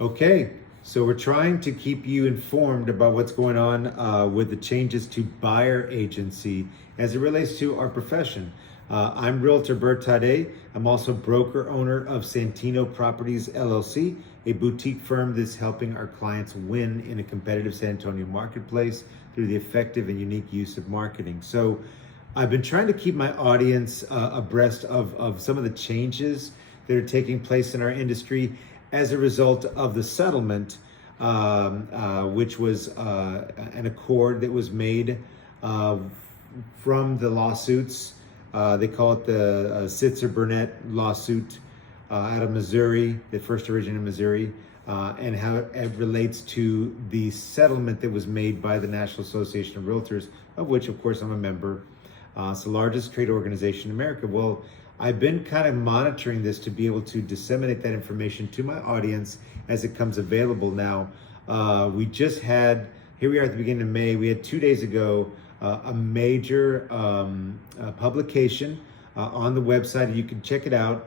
Okay, so we're trying to keep you informed about what's going on with the changes to buyer agency as it relates to our profession. I'm Realtor Bert Tade. I'm also broker owner of Santino Properties LLC, a boutique firm that's helping our clients win in a competitive San Antonio marketplace through the effective and unique use of marketing. So I've been trying to keep my audience abreast of some of the changes that are taking place in our industry as a result of the settlement, which was an accord that was made from the lawsuits. They call it the Sitzer-Burnett lawsuit out of Missouri, that first originated in Missouri, and how it relates to the settlement that was made by the National Association of Realtors, of which, of course, I'm a member. It's the largest trade organization in America. Well, I've been kind of monitoring this to be able to disseminate that information to my audience as it comes available now. We just had, here we are at the beginning of May, we had 2 days ago a major publication on the website. You can check it out.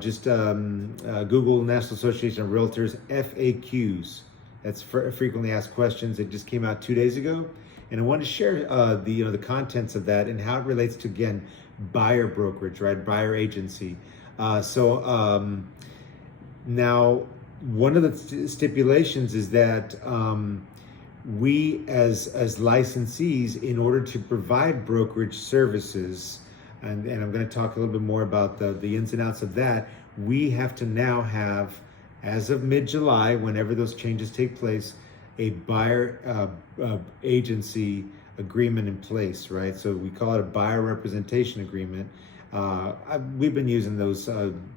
Just Google National Association of Realtors FAQs. That's frequently asked questions. It just came out 2 days ago. And I want to share the contents of that and how it relates to, again, buyer brokerage, right? Buyer agency. Now, one of the stipulations is that we as licensees, in order to provide brokerage services, and I'm going to talk a little bit more about the ins and outs of that, we have to now have, as of mid-July, whenever those changes take place, a buyer agency agreement in place, right? So we call it a buyer representation agreement. We've been using those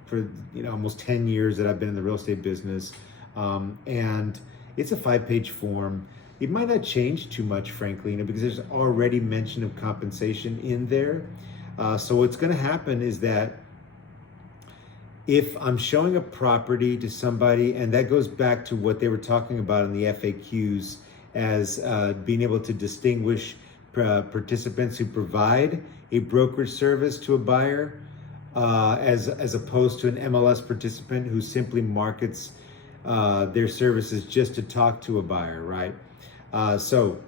for almost 10 years that I've been in the real estate business, and it's a 5-page form. It might not change too much, frankly, because there's already mention of compensation in there. So what's going to happen is that if I'm showing a property to somebody, and that goes back to what they were talking about in the FAQs as being able to distinguish participants who provide a brokerage service to a buyer as opposed to an MLS participant who simply markets their services just to talk to a buyer, right? So,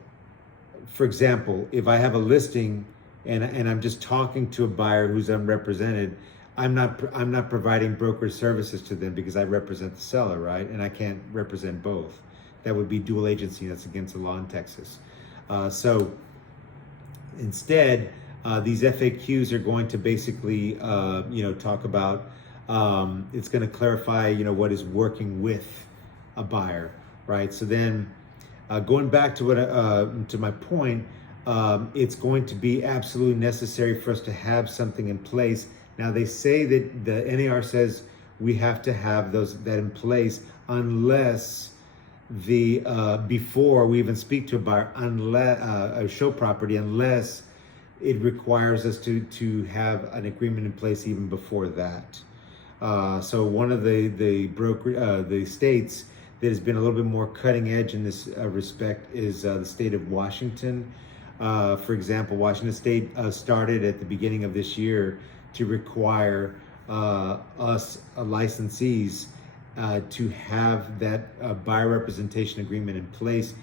for example, if I have a listing and I'm just talking to a buyer who's unrepresented, I'm not providing brokerage services to them because I represent the seller, right? And I can't represent both. That would be dual agency. That's against the law in Texas. So instead, these FAQs are going to basically, talk about. It's going to clarify, what is working with a buyer, right? So then, going back to to my point, it's going to be absolutely necessary for us to have something in place. Now, they say that the NAR says we have to have that in place unless before we even speak to a buyer, unless a show property, unless it requires us to have an agreement in place even before that. So one of the states that has been a little bit more cutting edge in this respect is the state of Washington. For example, Washington State started at the beginning of this year to require us licensees to have that buyer representation agreement in place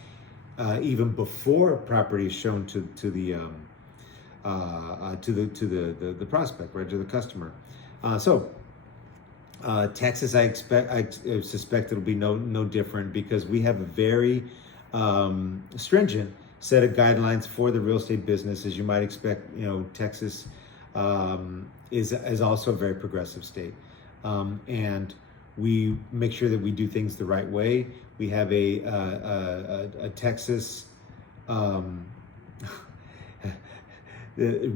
even before a property is shown to the prospect, right, to the customer. Texas, I suspect it'll be no different because we have a very stringent set of guidelines for the real estate business, as you might expect. Texas is also a very progressive state, and we make sure that we do things the right way. We have a Texas the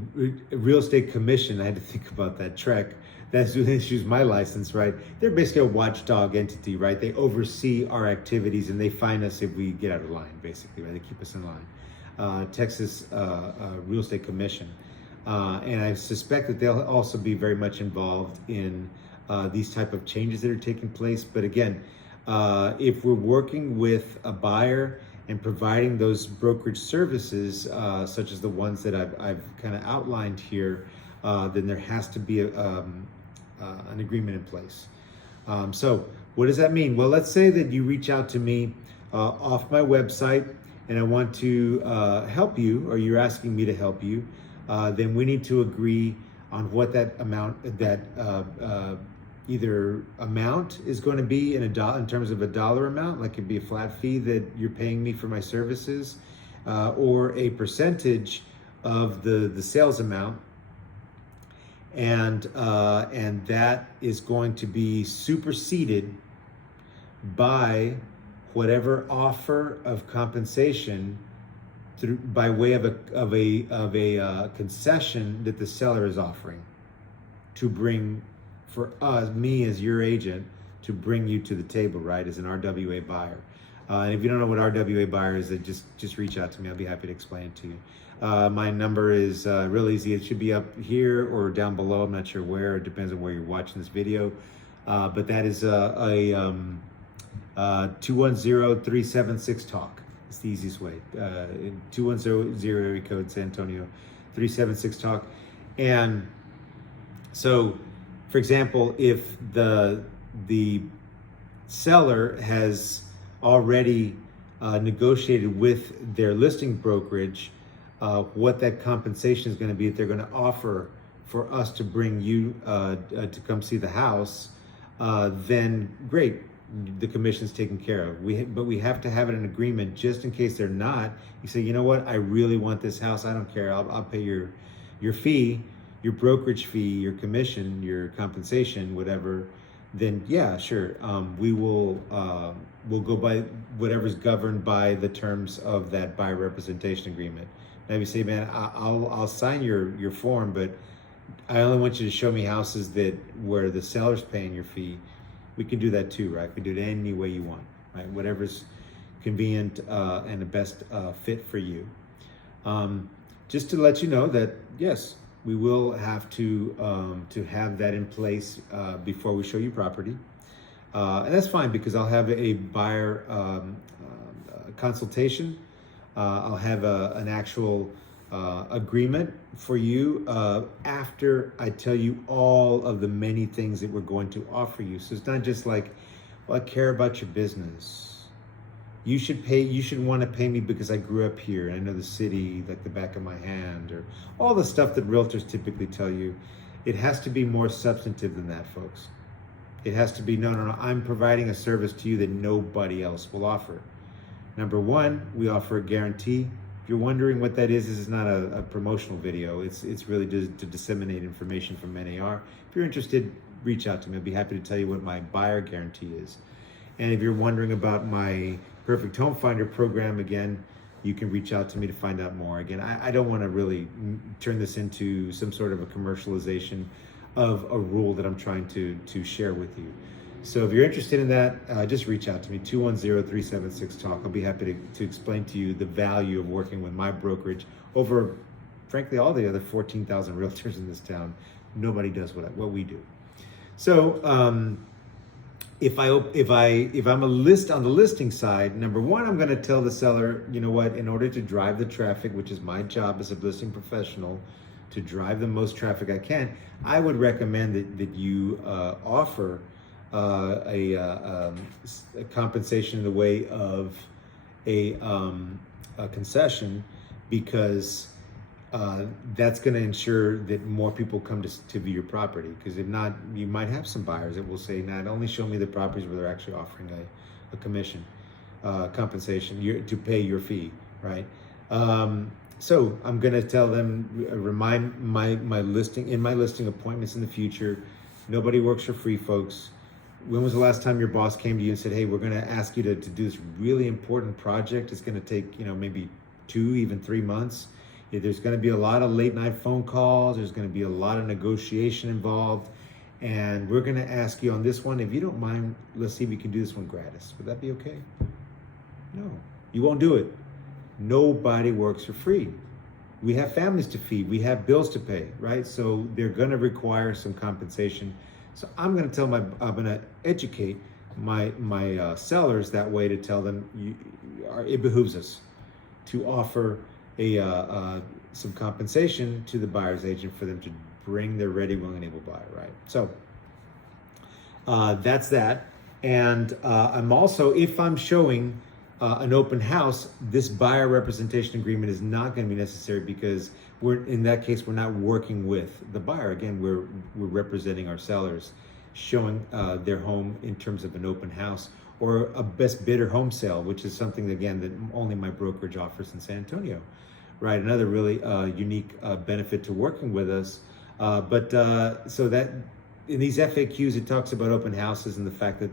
real estate commission. I had to think about that. TREC, that's who issues my license, right? They're basically a watchdog entity, right? They oversee our activities and they fine us if we get out of line, basically, right? They keep us in line. Texas Real Estate Commission. And I suspect that they'll also be very much involved in these type of changes that are taking place. But again, if we're working with a buyer and providing those brokerage services, such as the ones that I've kind of outlined here, then there has to be an agreement in place. So What does that mean? Well, let's say that you reach out to me off my website and I want to help you, or you're asking me to help you. Then we need to agree on what that amount, that either amount is going to be in terms of a dollar amount, like it'd be a flat fee that you're paying me for my services, or a percentage of the sales amount, and that is going to be superseded by whatever offer of compensation by way of a concession that the seller is offering to bring for us, me as your agent, to bring you to the table, right, as an RWA buyer. And if you don't know what RWA buyer is, then just reach out to me. I'll be happy to explain it to you. My number is real easy. It should be up here or down below. I'm not sure where. It depends on where you're watching this video. But that is a 210-376-TALK. It's the easiest way. 210 area code San Antonio, 376-TALK. And so, for example, if the seller has already negotiated with their listing brokerage what that compensation is going to be, if they're going to offer for us to bring you to come see the house, then great, the commission's taken care of. But we have to have an agreement just in case they're not. You say, you know what, I really want this house. I don't care. I'll pay your fee, your brokerage fee, your commission, your compensation, whatever. Then yeah, sure. We'll go by whatever's governed by the terms of that buyer representation agreement. Now if you say, man, I'll sign your form, but I only want you to show me houses where the seller's paying your fee. We can do that too, right? We can do it any way you want, right? Whatever's convenient and the best fit for you. Just to let you know that yes, we will have to have that in place before we show you property, and that's fine because I'll have a buyer consultation. I'll have an actual agreement for you after I tell you all of the many things that we're going to offer you. So it's not just like, well, I care about your business. You should want to pay me because I grew up here and I know the city like the back of my hand, or all the stuff that realtors typically tell you. It has to be more substantive than that, folks. It has to be, no, I'm providing a service to you that nobody else will offer. Number one, we offer a guarantee. If you're wondering what that is not a promotional video. It's really just to disseminate information from NAR. If you're interested, reach out to me. I'll be happy to tell you what my buyer guarantee is. And if you're wondering about my Perfect Home Finder program, again, you can reach out to me to find out more. Again, I don't want to really turn this into some sort of a commercialization of a rule that I'm trying to share with you. So if you're interested in that, just reach out to me, 210-376-TALK. I'll be happy to explain to you the value of working with my brokerage over, frankly, all the other 14,000 realtors in this town. Nobody does what we do. So if I'm on the listing side, number one, I'm going to tell the seller, you know what, in order to drive the traffic, which is my job as a listing professional, to drive the most traffic I can, I would recommend that you offer a compensation in the way of a concession, because that's going to ensure that more people come to view your property. Because if not, you might have some buyers that will say, not only show me the properties where they're actually offering a commission, compensation to pay your fee, right? So I'm going to tell them, remind my listing appointments in the future, nobody works for free, folks. When was the last time your boss came to you and said, hey, we're going to ask you to do this really important project. It's going to take, maybe 2, even 3 months. There's going to be a lot of late night phone calls. There's going to be a lot of negotiation involved. And we're going to ask you on this one, if you don't mind, let's see if we can do this one gratis. Would that be okay? No, you won't do it. Nobody works for free. We have families to feed. We have bills to pay, right? So they're going to require some compensation. So I'm going to educate my sellers that way, to tell them it behooves us to offer some compensation to the buyer's agent for them to bring their ready, willing, and able buyer, right? So that's that. And I'm also, if I'm showing an open house, this buyer representation agreement is not going to be necessary because in that case, we're not working with the buyer. Again, we're representing our sellers, showing their home in terms of an open house or a best bidder home sale, which is something, again, that only my brokerage offers in San Antonio, right? Another really unique benefit to working with us. So that in these FAQs, it talks about open houses and the fact that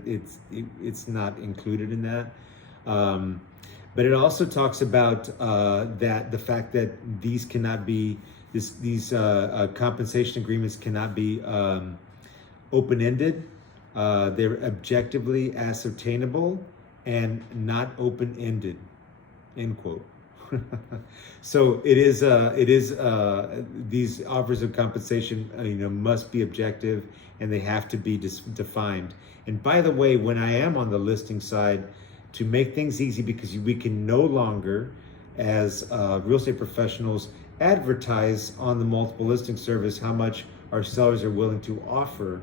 it's not included in that. But it also talks about that the fact that these cannot be these compensation agreements cannot be open-ended. They're objectively ascertainable and not open-ended. End quote. So it is these offers of compensation must be objective and they have to be defined. And by the way, when I am on the listing side, to make things easy, because we can no longer, as real estate professionals, advertise on the multiple listing service how much our sellers are willing to offer.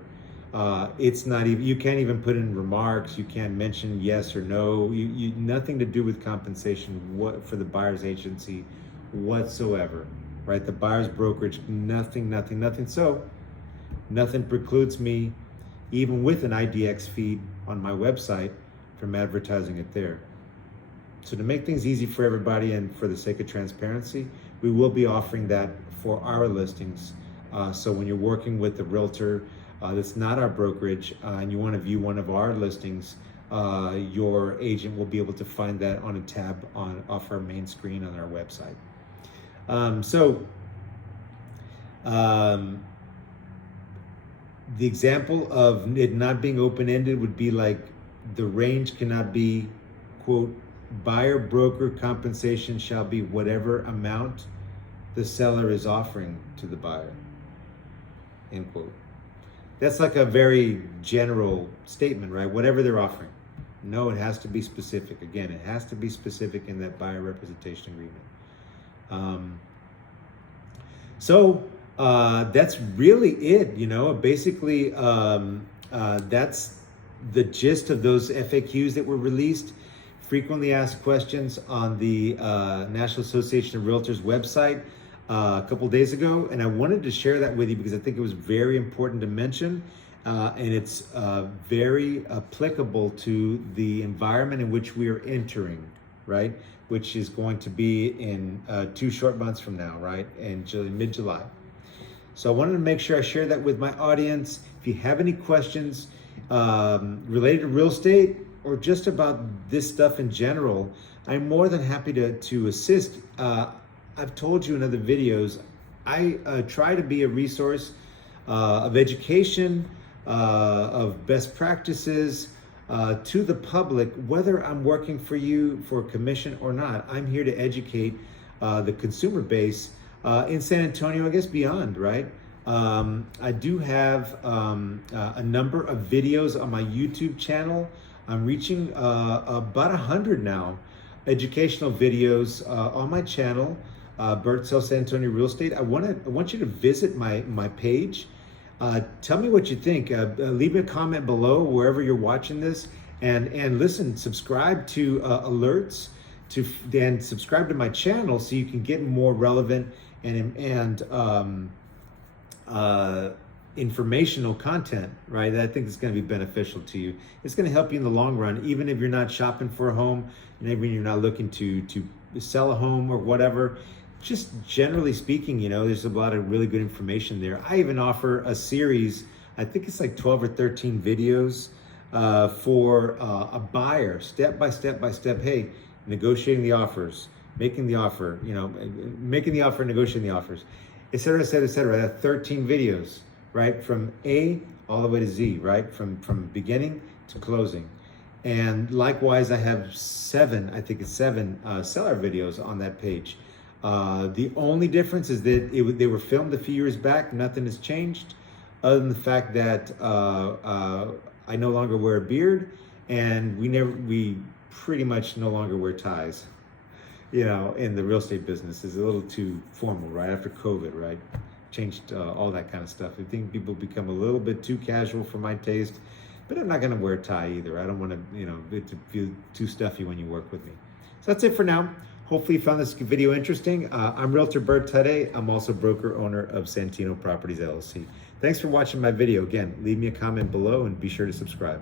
It's not even, you can't even put in remarks, you can't mention yes or no, you nothing to do with compensation for the buyer's agency whatsoever, right? The buyer's brokerage, nothing. So nothing precludes me, even with an IDX feed on my website, from advertising it there. So to make things easy for everybody and for the sake of transparency, we will be offering that for our listings. So when you're working with a realtor that's not our brokerage and you want to view one of our listings, your agent will be able to find that on a tab off our main screen on our website. The example of it not being open-ended would be like the range cannot be, quote, buyer broker compensation shall be whatever amount the seller is offering to the buyer, end quote. That's like a very general statement, right? Whatever they're offering. No, it has to be specific. Again, it has to be specific in that buyer representation agreement. That's really it, basically that's the gist of those FAQs that were released. Frequently asked questions on the National Association of Realtors website a couple days ago, and I wanted to share that with you because I think it was very important to mention, and it's very applicable to the environment in which we are entering, right? Which is going to be in 2 short months from now, right? In mid-July. So I wanted to make sure I share that with my audience. If you have any questions related to real estate or just about this stuff in general, I'm more than happy to assist. I've told you in other videos, I try to be a resource of education, of best practices to the public, whether I'm working for you for commission or not. I'm here to educate the consumer base in San Antonio, I guess beyond, right? I do have a number of videos on my YouTube channel. I'm reaching about 100 now, educational videos on my channel, Bert Sells San Antonio Real Estate. I want you to visit my page. Tell me what you think. Leave a comment below wherever you're watching this, and listen, subscribe to alerts, and subscribe to my channel so you can get more relevant and informational content, right? That I think is going to be beneficial to you. It's going to help you in the long run, even if you're not shopping for a home, and even you're not looking to sell a home or whatever. Just generally speaking, there's a lot of really good information there. I even offer a series, I think it's like 12 or 13 videos for a buyer, step by step. Hey, negotiating the offers, making the offer, making the offer, negotiating the offers, et cetera, et cetera, et cetera. I have 13 videos, right? From A all the way to Z, right? From beginning to closing. And likewise, I have 7 seller videos on that page. The only difference is that they were filmed a few years back. Nothing has changed other than the fact that I no longer wear a beard, and we pretty much no longer wear ties. In the real estate business is a little too formal, right? After COVID, right? Changed all that kind of stuff. I think people become a little bit too casual for my taste. but I'm not going to wear a tie either. I don't want to, it to feel too stuffy when you work with me. So that's it for now. Hopefully you found this video interesting. I'm Realtor Bert Tade. I'm also broker owner of Santino Properties LLC. Thanks for watching my video. Again, leave me a comment below and be sure to subscribe.